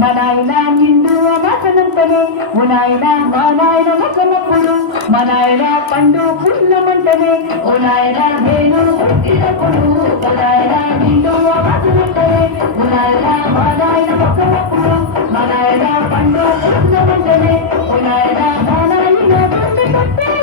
Manayna nindu amasanantane Unayna manayna makanappudu Manayna pandu punnamantane Unayna venu puttinapudu Manayna nindu amasanantane Unayna manayna makanappudu Manayna pandu punnamantane Unayna manayna punnamantane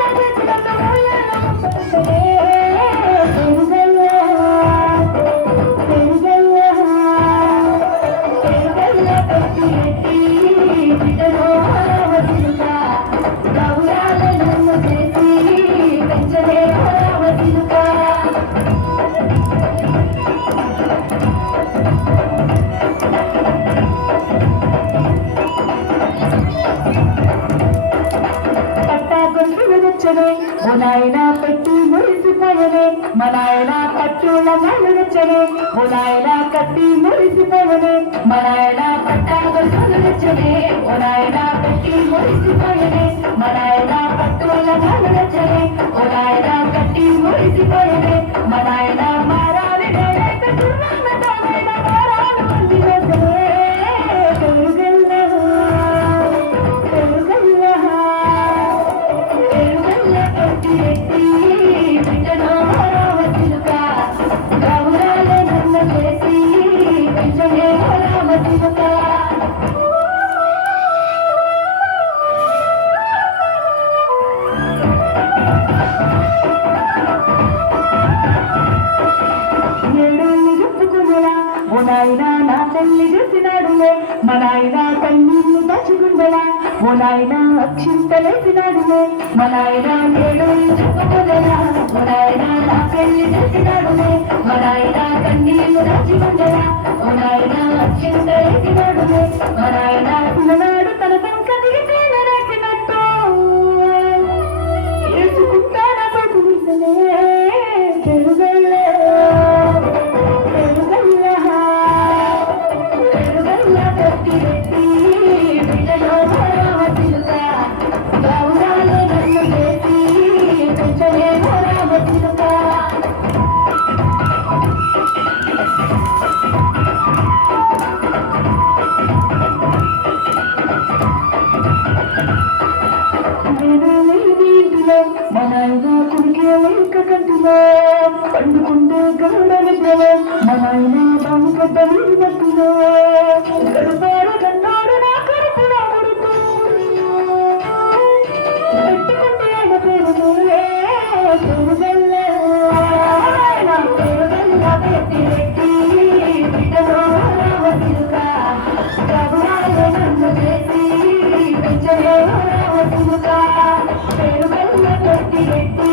Unayna petti murisipayane Manayna pattula malurachane Unayna katti murisipayane Manayna pattagal malurachane Unayna petti murisipayane Manayna pattula malurachane Unayna katti murisipayane Manayna marali nereka turvana tanayna maralu mandilachane Unayna na telli చేసినాడులే మనైనా కన్నీళ్లు దాచుకుండలా Unayna అక్షింతలేసినాడులే మనైనా నేడు చెప్పుకోలేలా Unayna నా పెళ్లి చేసినాడులే మనైనా కన్నీళ్లు దాచుకుండలా Unayna అక్షింతలేసినాడులే మనైనా నాడు తన సంకటి తీరరేసినట్టు ఏసుకుంటానా బతుకులే తెలుగలే మనైనా కుడికే లేక కంటిలో పండుకుంటే గరుడనిలో మనైనా బాగుపడ్డ వీడినట్టులో గడుపాడు కన్నాడు నా కడుపులో కొడుకు పెట్టుకుంటే ఆయన పేరులే పెరుగల్లే ఆయన పెరుగల్ల పెట్టి పెట్టి బిడ్డలో రావతులుగా ప్రభువాలు నన్ను చేసి పెంచలే రావతులుగా పెరుగల్ల పెట్టి పెట్టి